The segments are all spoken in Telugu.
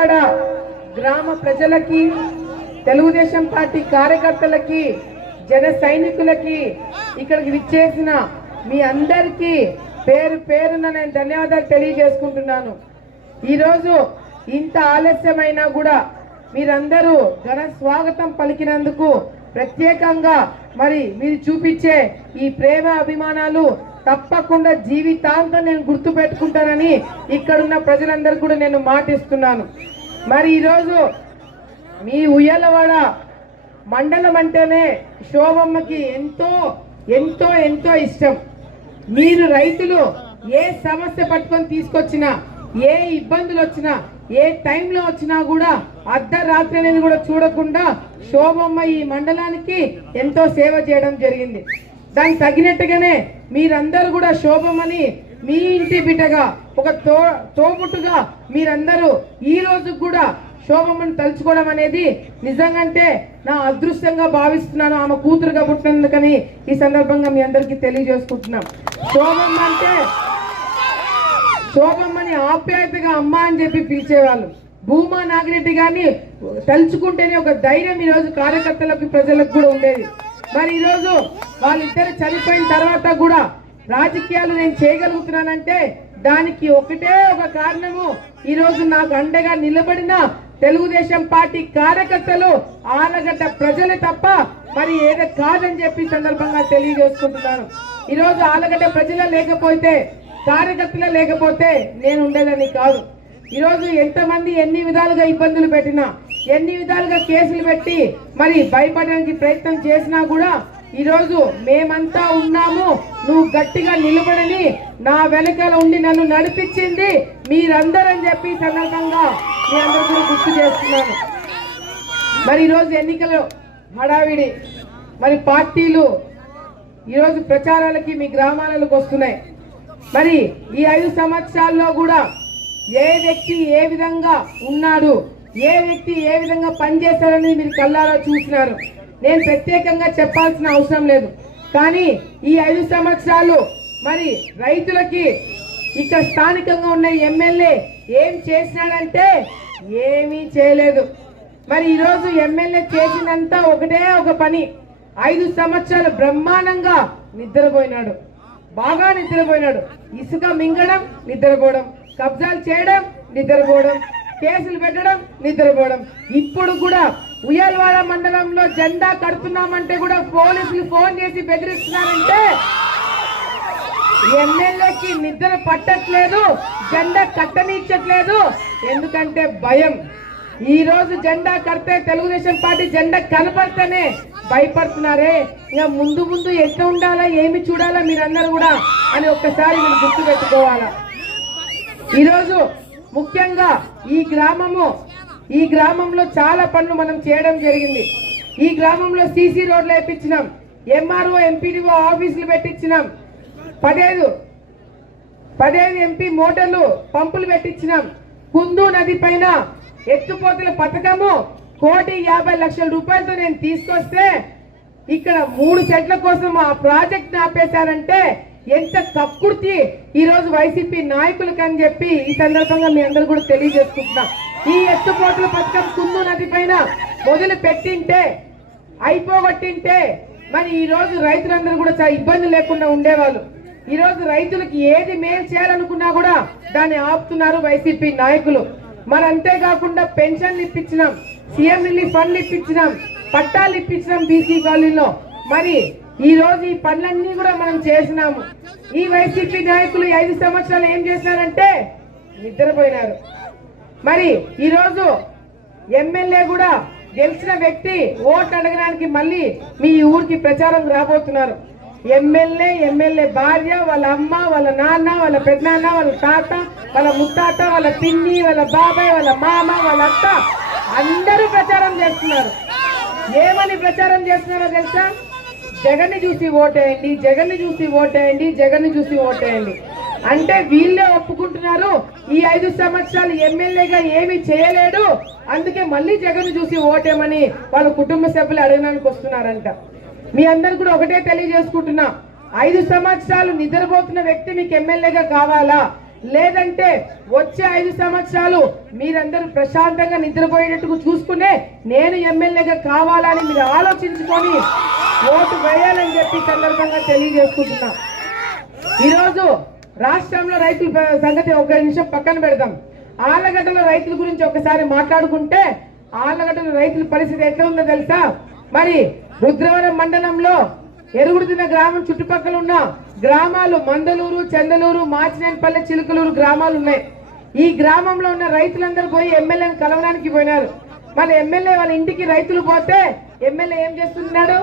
ఉయ్యలవాడ గ్రామ ప్రజలకి తెలుగుదేశం పార్టీ కార్యకర్తలకి జన సైనికులకి ఇక్కడికి విచ్చేసిన మీ అందరికీ పేరు పేరున నేను ధన్యవాదాలు తెలియజేసుకుంటున్నాను. ఈరోజు ఇంత ఆలస్యమైనా కూడా మీరందరూ ఘన స్వాగతం పలికినందుకు ప్రత్యేకంగా మరి మీరు చూపించే ఈ ప్రేమ అభిమానాలు తప్పకుండా జీవితాంతం నేను గుర్తు పెట్టుకుంటానని ఇక్కడున్న ప్రజలందరూ కూడా నేను మాటిస్తున్నాను. మరి ఈరోజు మీ ఉయ్యాలవాడ మండలం అంటేనే శోభమ్మకి ఎంతో ఎంతో ఎంతో ఇష్టం. మీరు రైతులు ఏ సమస్య పట్టుకొని తీసుకొచ్చినా ఏ ఇబ్బందులు వచ్చినా ఏ టైంలో వచ్చినా కూడా అర్ధరాత్రి అనేది కూడా చూడకుండా శోభమ్మ ఈ మండలానికి ఎంతో సేవ చేయడం జరిగింది. దానికి తగినట్టుగానే మీరందరూ కూడా శోభమ్మని మీ ఇంటి బిడ్డగా ఒక తో తోబుట్టుగా మీరందరూ ఈ రోజు కూడా శోభమ్మను తలుచుకోవడం అనేది నిజంగంటే నా అదృష్టంగా భావిస్తున్నాను. ఆమె కూతురుగా పుట్టినందుకని ఈ సందర్భంగా మీ అందరికీ తెలియజేసుకుంటున్నాం. శోభమ్మ అంటే శోభమ్మని ఆప్యాయతగా అమ్మ అని చెప్పి పిలిచేవాళ్ళు. భూమా నాగిరెడ్డి గారిని తలుచుకుంటేనే ఒక ధైర్యం ఈరోజు కార్యకర్తలకు ప్రజలకు కూడా ఉండేది. మరి ఈరోజు వాళ్ళిద్దరు చనిపోయిన తర్వాత కూడా రాజకీయాలు నేను చేయగలుగుతున్నానంటే దానికి ఒకటే ఒక కారణము. ఈరోజు నాకు అండగా నిలబడిన తెలుగుదేశం పార్టీ కార్యకర్తలు ఆలగడ్డ ప్రజలు తప్ప మరి ఏదో కాదని చెప్పి సందర్భంగా తెలియజేసుకుంటున్నాను. ఈరోజు ఆలగడ్డ ప్రజల లేకపోతే కార్యకర్తల లేకపోతే నేను ఉండేదని కాదు. ఈరోజు ఎంతమంది ఎన్ని విధాలుగా ఇబ్బందులు పెట్టినా ఎన్ని విధాలుగా కేసులు పెట్టి మరి భయపడడానికి ప్రయత్నం చేసినా కూడా ఈరోజు మేమంతా ఉన్నాము. నువ్వు గట్టిగా నిలబడని నా వెనకాల ఉండి నన్ను నడిపించింది మీరందరని చెప్పి సందర్భంగా మీ అందరూ కూడా గుర్తు చేస్తున్నాను. మరి ఈరోజు ఎన్నికలు హడావిడి. మరి పార్టీలు ఈరోజు ప్రచారాలకి మీ గ్రామాలకు వస్తున్నాయి. మరి ఈ ఐదు సంవత్సరాల్లో కూడా ఏ వ్యక్తి ఏ విధంగా ఉన్నాడు ఏ వ్యక్తి ఏ విధంగా పనిచేస్తారని మీరు కల్లారా చూసినారు. నేను ప్రత్యేకంగా చెప్పాల్సిన అవసరం లేదు. కానీ ఈ ఐదు సంవత్సరాలు మరి రైతులకి ఇక్కడ స్థానికంగా ఉన్న ఎమ్మెల్యే ఏం చేసినాడంటే ఏమీ చేయలేదు. మరి ఈరోజు ఎమ్మెల్యే చేసినంత ఒకటే ఒక పని. ఐదు సంవత్సరాలు బ్రహ్మాండంగా నిద్రపోయినాడు. బాగా నిద్రపోయినాడు. ఇసుక మింగడం నిద్రపోవడం. కబ్జాలు చేయడం నిద్రపోవడం. కేసులు పెట్టడం నిద్రపోవడం. ఇప్పుడు కూడా ఉయ్యాలవాడ మండలంలో జెండా కడుతున్నామంటే కూడా పోలీసులు ఫోన్ చేసి బెదిరిస్తున్నారంటే ఎమ్మెల్యేకి నిద్ర పట్టట్లేదు జెండా కట్టనిచ్చట్లేదు. ఎందుకంటే భయం. ఈ రోజు జెండా కడితే తెలుగుదేశం పార్టీ జెండా కనపడితేనే భయపడుతున్నారే. ఇక ముందు ముందు ఎంత ఉండాలా ఏమి చూడాలా మీరందరూ కూడా అని ఒక్కసారి మీరు గుర్తు పెట్టుకోవాలా ఈరోజు ముఖ్యంగా ఈ గ్రామము ఈ గ్రామంలో చాలా పనులు మనం చేయడం జరిగింది. ఈ గ్రామంలో సీసీ రోడ్లు వేయించినాం ఎంఆర్ఓ ఎంపీడీఓ ఆఫీసులు పెట్టించినాం. పదేదు పదేదు ఎంపీ మోటార్లు పంపులు పెట్టించినాం. కుందు నది పైన ఎత్తుపోతుల పథకము కోటి యాభై లక్షల రూపాయలతో నేను తీసుకొస్తే ఇక్కడ మూడు సెట్ల కోసం ఆ ప్రాజెక్ట్ ఆపేశారంటే ఎంత కక్కుర్తి. ఈరోజు వైసీపీ నాయకులకు అని చెప్పి ఈ సందర్భంగా మీ అందరు కూడా తెలియజేసుకుంటున్నాం. ఈ ఎత్తుపోతుల పథకం కుందు నది పైన మొదలు పెట్టింటే అయిపోగొట్టింటే మరి ఈ రోజు రైతులందరూ కూడా చాలా ఇబ్బంది లేకుండా ఉండేవాళ్ళు. ఈ రోజు రైతులకు ఏది మేలు చేయాలనుకున్నా కూడా దాన్ని ఆపుతున్నారు వైసీపీ నాయకులు. మరి అంతేకాకుండా పెన్షన్లు ఇప్పించినాం సీఎం రిలీఫ్ ఫండ్లు ఇప్పించినాం పట్టాలు ఇప్పించినాం బీసీ కాలనీలో. మరి ఈ రోజు ఈ పనులన్నీ కూడా మనం చేసినాము. ఈ వైసీపీ నాయకులు ఐదు సంవత్సరాలు ఏం చేశారంటే నిద్రపోయినారు. మరి ఈరోజు ఎమ్మెల్యే కూడా గెలిచిన వ్యక్తి ఓట్లు అడగడానికి మళ్ళీ మీ ఊరికి ప్రచారం రాబోతున్నారు. ఎమ్మెల్యే ఎమ్మెల్యే భార్య వాళ్ళ అమ్మ వాళ్ళ నాన్న వాళ్ళ పెద్దనాన్న వాళ్ళ తాత వాళ్ళ ముత్తాత వాళ్ళ పిన్ని వాళ్ళ బాబాయ్ వాళ్ళ మామ వాళ్ళ అత్త అందరూ ప్రచారం చేస్తున్నారు. ఏమని ప్రచారం చేస్తున్నారో తెలుసా? జగన్ చూసి ఓటేయండి జగన్ చూసి ఓటేయండి జగన్ చూసి ఓటేయండి. అంటే వీళ్ళే ఒప్పుకుంటున్నారు. ఈ ఐదు సంవత్సరాలు ఎమ్మెల్యేగా ఏమీ చేయలేడు. అందుకే మళ్ళీ జగన్ చూసి ఓటేమని వాళ్ళ కుటుంబ సభ్యులు అడగడానికి వస్తున్నారంట. మీ అందరు కూడా ఒకటే తెలియజేసుకుంటున్నా. ఐదు సంవత్సరాలు నిద్రపోతున్న వ్యక్తి మీకు ఎమ్మెల్యేగా కావాలా? లేదంటే వచ్చే ఐదు సంవత్సరాలు మీరందరూ ప్రశాంతంగా నిద్రపోయేటట్టు చూసుకునే నేను ఎమ్మెల్యేగా కావాలని మీరు ఆలోచించుకొని ఓటు వేయాలని చెప్పి సందర్భంగా తెలియజేసుకుంటున్నా. ఈరోజు రాష్ట్రంలో రైతుల సంగతి ఒక నిమిషం పక్కన పెడదాం. ఆళ్ళగడ్డలో రైతుల గురించి ఒకసారి మాట్లాడుకుంటే ఆళ్ళగడ్డలో రైతుల పరిస్థితి ఎట్లా ఉందో తెలుసా? మరి రుద్రవరం మండలంలో ఎరుగుడుతున్న గ్రామం చుట్టుపక్కల ఉన్న గ్రామాలు మందలూరు చందలూరు మాచినేనిపల్లె చిలుకలూరు గ్రామాలు ఉన్నాయి. ఈ గ్రామంలో ఉన్న రైతులందరూ పోయి ఎమ్మెల్యేని కలవడానికి పోయినారు. మరి ఎమ్మెల్యే వాళ్ళ ఇంటికి రైతులు పోతే ఎమ్మెల్యే ఏం చేస్తున్నాడు?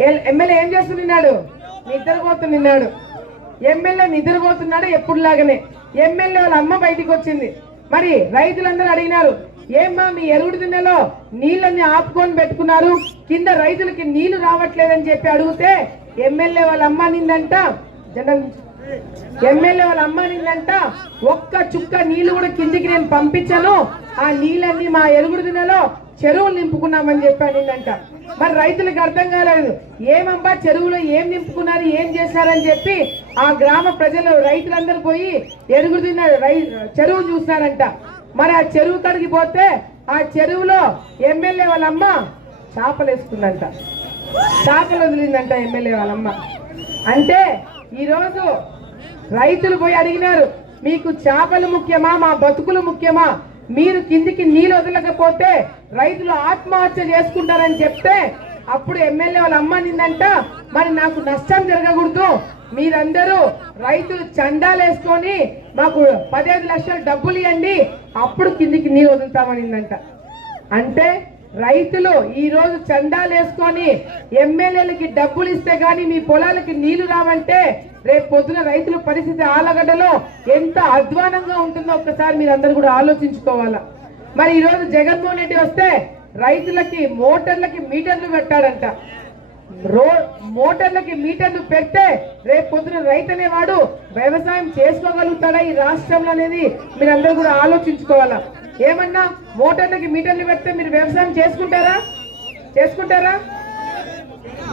ఎల్- ఎమ్మెల్యే ఏం చేస్తున్నాడు? నిద్రపోతున్నాడు ఎమ్మెల్యే నిద్రపోతున్నాడు ఎప్పుడులాగానే. ఎమ్మెల్యే వాళ్ళ అమ్మ బయటికి వచ్చింది. మరి రైతులందరూ అడిగినారు ఏమ్మా మీ ఎరుగుడు దిన్నెలో నీళ్ళని ఆపుకొని పెట్టుకున్నారు. కింద రైతులకి నీళ్ళు రావట్లేదని చెప్పి అడిగితే ఎమ్మెల్యే వాళ్ళ అమ్మ నిందంట జనరల్ ఎమ్మెల్యే వాళ్ళ అమ్మ నిందంట ఒక్క చుక్క నీళ్ళు కూడా కిందికి నేను పంపించాను. ఆ నీళ్ళన్ని మా ఎరుగుడు దినలో చెరువులు నింపుకున్నామని చెప్పాను నిందంట మరి రైతులకు అర్థం కాలేదు. ఏమబ్బా చెరువులో ఏం నింపుకున్నారు ఏం చేశారని చెప్పి ఆ గ్రామ ప్రజలు రైతులందరూ పోయి ఎరుగుతున్న రై చెరువు చూసినారంట మరి ఆ చెరువు కడిగి పోతే ఆ చెరువులో ఎమ్మెల్యే వాళ్ళమ్మ చేపలు వేసుకుందంట చేపలు వదిలిందంట ఎమ్మెల్యే వాళ్ళమ్మ. అంటే ఈరోజు రైతులు పోయి అడిగినారు మీకు చేపలు ముఖ్యమా? మా బతుకులు ముఖ్యమా? మీరు కిందికి నీళ్ళు వదలకపోతే రైతులు ఆత్మహత్య చేసుకుంటారని చెప్తే అప్పుడు ఎమ్మెల్యే వాళ్ళ అమ్మ నిందంట మరి నాకు నష్టం జరగకూడదు. మీరందరూ రైతులు చందాలు వేసుకొని మాకు పదిహేను లక్షలు డబ్బులు ఇవ్వండి. అప్పుడు కిందికి నీళ్ళు వదులుతామనిందంట. అంటే రైతులు ఈ రోజు చందాలు వేసుకొని ఎమ్మెల్యేలకి డబ్బులు ఇస్తే గానీ మీ పొలాలకి నీళ్ళు రావంటే రేపు పొద్దున రైతుల పరిస్థితి ఆలగడ్డలో ఎంత అధ్వానంగా ఉంటుందో ఒక్కసారి మీరు అందరు కూడా ఆలోచించుకోవాలా. మరి ఈ రోజు జగన్మోహన్ రెడ్డి వస్తే రైతులకి మోటార్లకి మీటర్లు పెట్టాడంట. రో మోటార్లకి మీటర్లు పెడితే రేపు పొద్దున రైతు అనేవాడు వ్యవసాయం చేసుకోగలుగుతాడా ఈ రాష్ట్రంలో అనేది మీరందరూ కూడా ఆలోచించుకోవాలా. ఏమన్నా మోటార్లకి మీటర్లు పెడితే మీరు వ్యవసాయం చేసుకుంటారా? చేసుకుంటారా?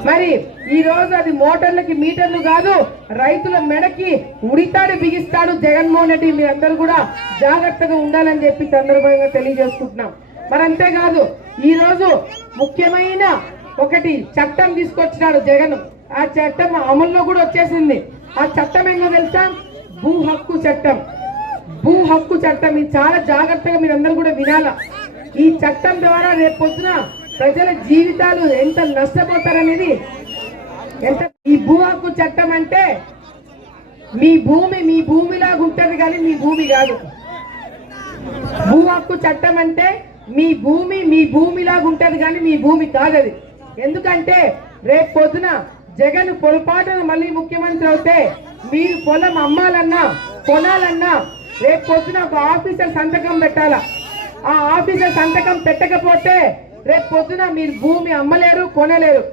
మరి ఈ రోజు అది మోటార్లకి మీటర్లు కాదు రైతుల మెడకి ఉడితాడు బిగిస్తాడు జగన్మోహన్ రెడ్డి. మీరందరూ కూడా జాగ్రత్తగా ఉండాలని చెప్పి సందర్భంగా తెలియజేసుకుంటున్నాం. మరి అంతేకాదు ఈ రోజు ముఖ్యమైన ఒకటి చట్టం తీసుకొచ్చినాడు జగన్. ఆ చట్టం అమల్లో కూడా వచ్చేసింది. ఆ చట్టం ఏంటో తెలుసా? భూ హక్కు చట్టం. భూ హక్కు చట్టం ఇది చాలా జాగ్రత్తగా మీరందరూ కూడా వినాలా. ఈ చట్టం ద్వారా రేపు పొద్దున ప్రజల జీవితాలు ఎంత నష్టపోతారనేది. ఎంత ఈ భూ హక్కు చట్టం అంటే మీ భూమి మీ భూమిలాగా ఉంటది కానీ మీ భూమి కాదు. భూ హక్కు చట్టం అంటే మీ భూమి మీ భూమిలాగా ఉంటది కానీ మీ భూమి కాదది. ఎందుకంటే రేపు పొద్దున జగన్ పొరపాటున మళ్ళీ ముఖ్యమంత్రి అవుతే మీరు పొలం అమ్మాలన్నా కొనాలన్నా రేపు పొద్దున ఒక ఆఫీసర్ సంతకం పెట్టాలా? ఆ ఆఫీసర్ సంతకం పెట్టకపోతే రేపు పొద్దున మీరు భూమి అమ్మలేరు కొనలేరు.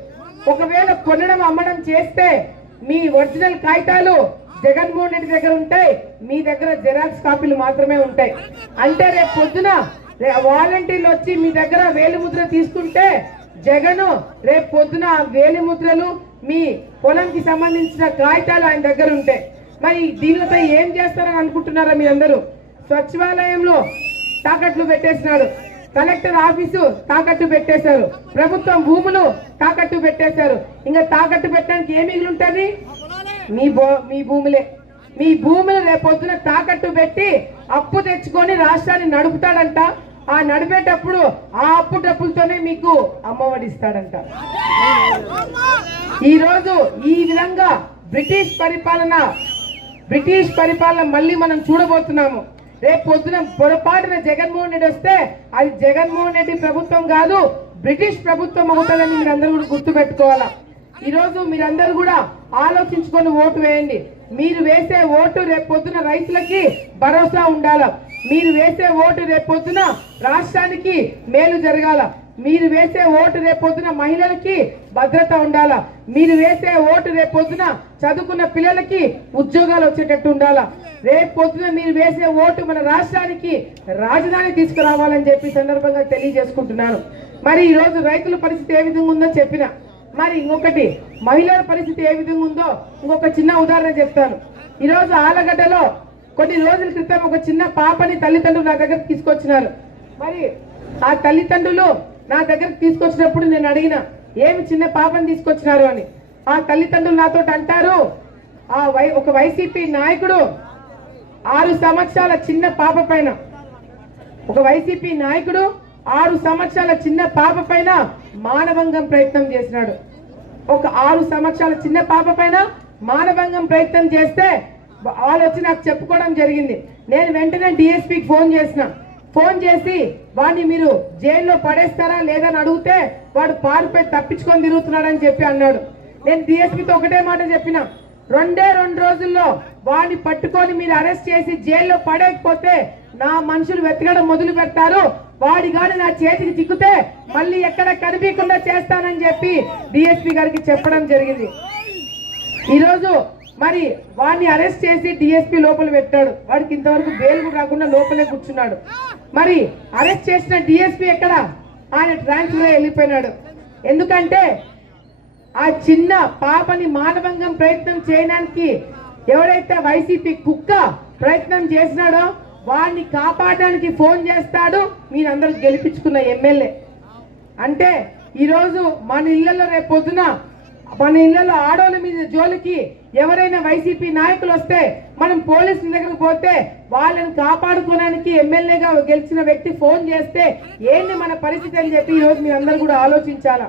ఒకవేళ కొనడం అమ్మడం చేస్తే మీ ఒరిజినల్ కాగితాలు జగన్మోహన్ రెడ్డి దగ్గర ఉంటాయి. మీ దగ్గర జెరాక్స్ కాపీలు మాత్రమే ఉంటాయి. అంటే రేపు పొద్దున రే- వాలంటీర్లు వచ్చి మీ దగ్గర వేలిముద్ర తీసుకుంటే జగన్ రేపు పొద్దున వేలిముద్రలు మీ పొలంకి సంబంధించిన కాగితాలు ఆయన దగ్గర ఉంటాయి. మరి దీనితో ఏం చేస్తారని అనుకుంటున్నారా మీరందరూ? సచివాలయంలో తాకట్లు పెట్టేసినాడు కలెక్టర్ ఆఫీసు తాకట్టు పెట్టేశారు. ప్రభుత్వం భూములు తాకట్టు పెట్టేశారు. ఇంకా తాకట్టు పెట్టడానికి ఏ మిగిలి ఉంటుంది మీ భూ మీ భూములే. మీ భూములు రేపొద్దున తాకట్టు పెట్టి అప్పు తెచ్చుకొని రాష్ట్రాన్ని నడుపుతాడంట. ఆ నడిపేటప్పుడు ఆ అప్పు డబ్బులతోనే మీకు అమ్మఒడి ఇస్తాడంట. ఈ రోజు ఈ విధంగా బ్రిటిష్ పరిపాలన బ్రిటిష్ పరిపాలన మళ్ళీ మనం చూడబోతున్నాము. రేపు పొద్దున పొరపాటున జగన్మోహన్ రెడ్డి వస్తే అది జగన్మోహన్ రెడ్డి ప్రభుత్వం కాదు బ్రిటిష్ ప్రభుత్వం అవుతుందని మీరందరూ కూడా గుర్తు పెట్టుకోవాలా ఈరోజు మీరందరూ కూడా ఆలోచించుకొని ఓటు వేయండి. మీరు వేసే ఓటు రేపు పొద్దున రైతులకి భరోసా ఉండాల? మీరు వేసే ఓటు రేపు పొద్దున రాష్ట్రానికి మేలు జరగాల? మీరు వేసే ఓటు రేపొద్దున మహిళలకి భద్రత ఉండాలా? మీరు వేసే ఓటు రేపొద్దున చదువుకున్న పిల్లలకి ఉద్యోగాలు వచ్చేటట్టు ఉండాలా? రేపొద్దున మీరు వేసే ఓటు మన రాష్ట్రానికి రాజధాని తీసుకురావాలని చెప్పి సందర్భంగా తెలియజేసుకుంటున్నాను మరి ఈరోజు రైతుల పరిస్థితి ఏ విధంగా ఉందో చెప్పిన. మరి ఇంకొకటి మహిళల పరిస్థితి ఏ విధంగా ఉందో ఇంకొక చిన్న ఉదాహరణ చెప్తాను. ఈరోజు ఆలగడ్డలో కొన్ని రోజుల క్రితం ఒక చిన్న పాపని తల్లిదండ్రులు నా దగ్గర తీసుకొచ్చినారు. మరి ఆ తల్లిదండ్రులు నా దగ్గరకు తీసుకొచ్చినప్పుడు నేను అడిగిన ఏమి చిన్న పాపను తీసుకొచ్చినారు? అని. ఆ తల్లిదండ్రులు నాతో అంటారు ఆ వై ఒక వైసీపీ నాయకుడు ఆరు సంవత్సరాల చిన్న పాప పైన ఒక వైసీపీ నాయకుడు ఆరు సంవత్సరాల చిన్న పాప పైన మానభంగం ప్రయత్నం చేసినాడు. ఒక ఆరు సంవత్సరాల చిన్న పాప పైన మానభంగం ప్రయత్నం చేస్తే వాళ్ళు వచ్చి నాకు చెప్పుకోవడం జరిగింది. నేను వెంటనే డిఎస్పీకి ఫోన్ చేసిన. ఫోన్ చేసి వాడిని మీరు జైల్లో పడేస్తారా లేదని అడిగితే వాడు పారిపోయి తప్పించుకొని తిరుగుతున్నాడని చెప్పి అన్నాడు. నేను డిఎస్పీతో ఒకటే మాట చెప్పిన. రెండే రెండు రోజుల్లో వాడిని పట్టుకొని మీరు అరెస్ట్ చేసి జైల్లో పడేయకపోతే నా మనుషులు వెతకడం మొదలు పెడతారు. వాడి గాని నా చేతికి చిక్కితే మళ్ళీ ఎక్కడ కనిపించకుండా చేస్తానని చెప్పి డిఎస్పీ గారికి చెప్పడం జరిగింది. ఈరోజు మరి వాడిని అరెస్ట్ చేసి డిఎస్పీ లోపల పెట్టాడు. వాడికి ఇంతవరకు బెయిల్ కూడా రాకుండా లోపలే కూర్చున్నాడు. మరి అరెస్ట్ చేసిన డిఎస్పీ ఎక్కడ? ఆయన ట్రాన్స్ఫర్ వెళ్ళిపోయినాడు. ఎందుకంటే ఆ చిన్న పాపని మానభంగం ప్రయత్నం చేయడానికి ఎవరైతే వైసీపీ కుక్క ప్రయత్నం చేసినాడో వాడిని కాపాడడానికి ఫోన్ చేస్తాడు. మీరందరూ గెలిపించుకున్న ఎమ్మెల్యే. అంటే ఈరోజు మన ఇళ్ళలో రేపు పొద్దున మన ఇళ్ళలో ఆడవాళ్ళ మీద జోలికి ఎవరైనా వైసీపీ నాయకులు వస్తే మనం పోలీసుల దగ్గరకు పోతే వాళ్ళని కాపాడుకోవడానికి ఎమ్మెల్యేగా గెలిచిన వ్యక్తి ఫోన్ చేస్తే ఏంటి మన పరిస్థితి? అని చెప్పి ఈరోజు మీరు అందరూ కూడా ఆలోచించాలా?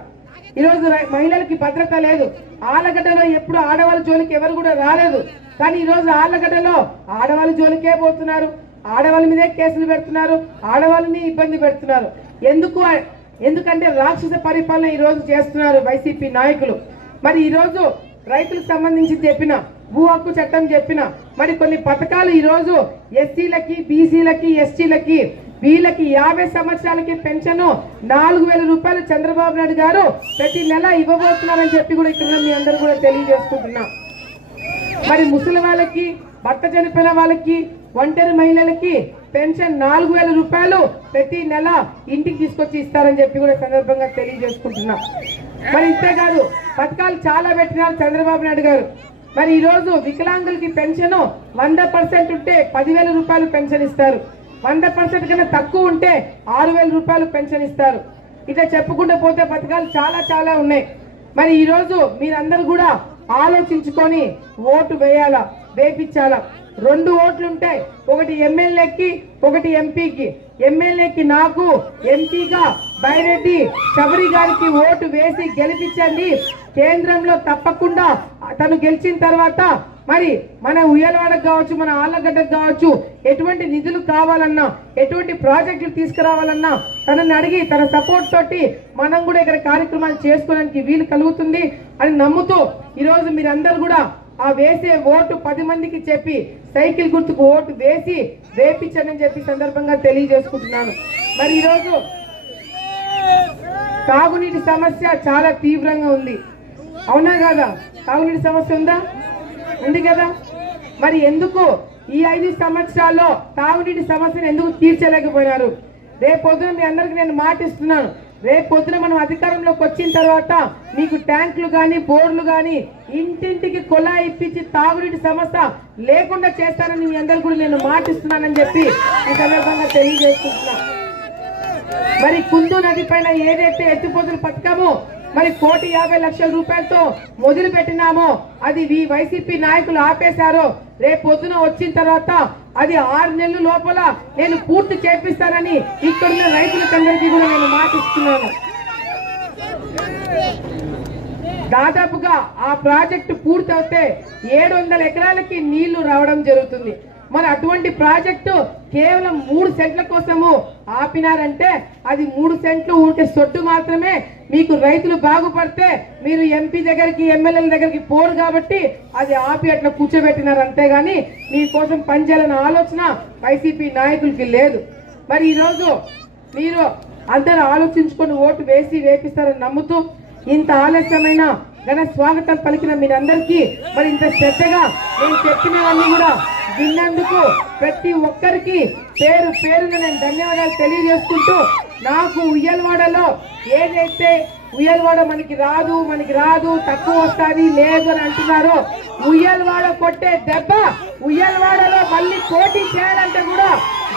ఈరోజు మహిళలకి భద్రత లేదు. ఆలగడ్డలో ఎప్పుడు ఆడవాళ్ళ జోలికి ఎవరు కూడా రాలేదు. కానీ ఈరోజు ఆలగడ్డలో ఆడవాళ్ళ జోలికే పోతున్నారు. ఆడవాళ్ళ మీదే కేసులు పెడుతున్నారు. ఆడవాళ్ళని ఇబ్బంది పెడుతున్నారు. ఎందుకు ఎందుకంటే రాక్షస పరిపాలన ఈ రోజు చేస్తున్నారు వైసీపీ నాయకులు. మరి ఈరోజు రైతులకు సంబంధించి చెప్పిన భూ హక్కు చట్టం చెప్పిన మరి కొన్ని పథకాలు ఈరోజు ఎస్సీలకి బీసీలకి ఎస్టీలకి వీళ్ళకి యాభై సంవత్సరాలకి పెన్షన్ నాలుగు వేల రూపాయలు చంద్రబాబు నాయుడు గారు ప్రతి నెల ఇవ్వబోతున్నారని చెప్పి కూడా ఇక్కడ మీ అందరూ కూడా తెలియజేసుకుంటున్నాం. మరి ముసలి వాళ్ళకి భర్త చనిపోయిన వాళ్ళకి ఒంటరి మహిళలకి పెన్షన్ నాలుగు వేల రూపాయలు ప్రతి నెల ఇంటికి తీసుకొచ్చి ఇస్తారని చెప్పి కూడా సందర్భంగా తెలియజేసుకుంటున్నా. మరి ఇంతే కాదు పథకాలు చాలా పెట్టినారు చంద్రబాబు నాయుడు గారు. మరి ఈ రోజు వికలాంగులకి పెన్షన్ వంద పర్సెంట్ ఉంటే పదివేల రూపాయలు పెన్షన్ ఇస్తారు. వంద పర్సెంట్ కన్నా తక్కువ ఉంటే ఆరు వేల రూపాయలు పెన్షన్ ఇస్తారు. ఇట్లా చెప్పుకుంటూ పోతే పథకాలు చాలా చాలా ఉన్నాయి. మరి ఈ రోజు మీరందరూ కూడా ఆలోచించుకొని ఓటు వేయాలా వేపించాలా? రెండు ఓట్లు ఉంటాయి ఒకటి ఎమ్మెల్యేకి ఒకటి ఎంపీకి. ఎమ్మెల్యేకి నాకు ఎంపీగా బైరెడ్డి శబరి గారికి ఓటు వేసి గెలిపించండి. కేంద్రంలో తప్పకుండా తను గెలిచిన తర్వాత మరి మన ఉయ్యలవాడకు కావచ్చు మన ఆళ్ళగడ్డకు కావచ్చు ఎటువంటి నిధులు కావాలన్నా ఎటువంటి ప్రాజెక్టులు తీసుకురావాలన్నా తనని అడిగి తన సపోర్ట్ తోటి మనం కూడా ఇక్కడ కార్యక్రమాలు చేసుకోవడానికి వీలు కలుగుతుంది అని నమ్ముతూ ఈరోజు మీరందరూ కూడా ఆ వేసే ఓటు పది మందికి చెప్పి సైకిల్ గుర్తుకు ఓటు వేసి వేపించండి చెప్పి సందర్భంగా తెలియజేసుకుంటున్నాను. మరి ఈరోజు తాగునీటి సమస్య చాలా తీవ్రంగా ఉంది. అవునా కదా? తాగునీటి సమస్య ఉందా? ఉంది కదా? మరి ఎందుకు ఈ ఐదు సంవత్సరాల్లో తాగునీటి సమస్యను ఎందుకు తీర్చలేకపోయినారు? రేపు మీ అందరికి నేను మాటిస్తున్నాను. రేపు పొద్దున మనం అధికారంలోకి వచ్చిన తర్వాత మీకు ట్యాంకులు కానీ బోర్లు కానీ ఇంటింటికి కొలా ఇప్పించి తాగునీటి సమస్య లేకుండా చేస్తానని మీ కూడా నేను మాటిస్తున్నానని చెప్పి ఈ సందర్భంగా తెలియజేసుకుంటున్నా. మరి కుందు నది పైన ఏదైతే ఎత్తిపోతులు పథకమో మరి కోటి యాభై లక్షల రూపాయలతో మొదలు పెట్టినామో అది ఈ వైసీపీ నాయకులు ఆపేశారో. రేపు పొద్దున వచ్చిన తర్వాత అది ఆరు నెలల లోపల నేను పూర్తి చేపిస్తానని ఇక్కడున్న రైతులకందరికీ కూడా నేను మాటిస్తున్నాను. దాదాపుగా ఆ ప్రాజెక్టు పూర్తవుతే ఏడు వందల ఎకరాలకి నీళ్ళు రావడం జరుగుతుంది. మరి అటువంటి ప్రాజెక్టు కేవలం మూడు సెంట్ల కోసము ఆపినారంటే అది మూడు సెంట్లు ఉంటే సొట్టు మాత్రమే. మీకు రైతులు బాగుపడితే మీరు ఎంపీ దగ్గరికి ఎమ్మెల్యేల దగ్గరికి పోరు కాబట్టి అది ఆపి అట్లా కూర్చోబెట్టినారు అంతేగాని మీకోసం పనిచేయాలన్న ఆలోచన వైసీపీ నాయకులకి లేదు. మరి ఈరోజు మీరు అందరూ ఆలోచించుకొని ఓటు వేసి వేపిస్తారని నమ్ముతూ ఇంత ఆలస్యమైన ఘన స్వాగతం పలికిన మీరందరికీ మరి ఇంత శ్రద్ధగా నేను చెప్పినవన్నీ కూడా విన్నందుకు ప్రతి ఒక్కరికి పేరు పేరును నేను ధన్యవాదాలు తెలియజేసుకుంటూ నాకు ఉయ్యలవాడలో ఏదైతే ఉయ్యలవాడ మనకి రాదు మనకి రాదు తక్కువ వస్తుంది లేదు అని అంటున్నారు ఉయ్యలవాడ కొట్టే దెబ్బ ఉయ్యలవాడలో మళ్ళీ పోటీ చేయాలంటే కూడా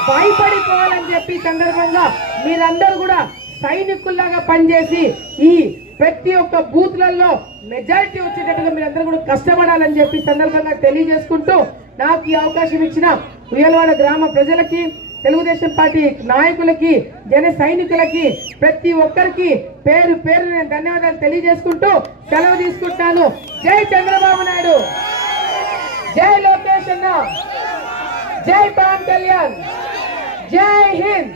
భయపడిపోవాలని చెప్పి సందర్భంగా మీరందరూ కూడా సైనికుల్లాగా పనిచేసి ఈ ప్రతి ఒక్క బూత్లలో మెజారిటీ వచ్చేటట్టుగా మీరందరూ కూడా కష్టపడాలని చెప్పి సందర్భంగా తెలియజేసుకుంటూ నాకు ఈ అవకాశం ఇచ్చిన ఉయ్యలవాడ గ్రామ ప్రజలకి తెలుగుదేశం పార్టీ నాయకులకి జన సైనికులకి ప్రతి ఒక్కరికి పేరు పేరు నేను ధన్యవాదాలు తెలియజేసుకుంటూ సెలవు తీసుకుంటాను జై చంద్రబాబు నాయుడు! జై లోకేష్ అన్న! జై పవన్ కళ్యాణ్! జై హింద్!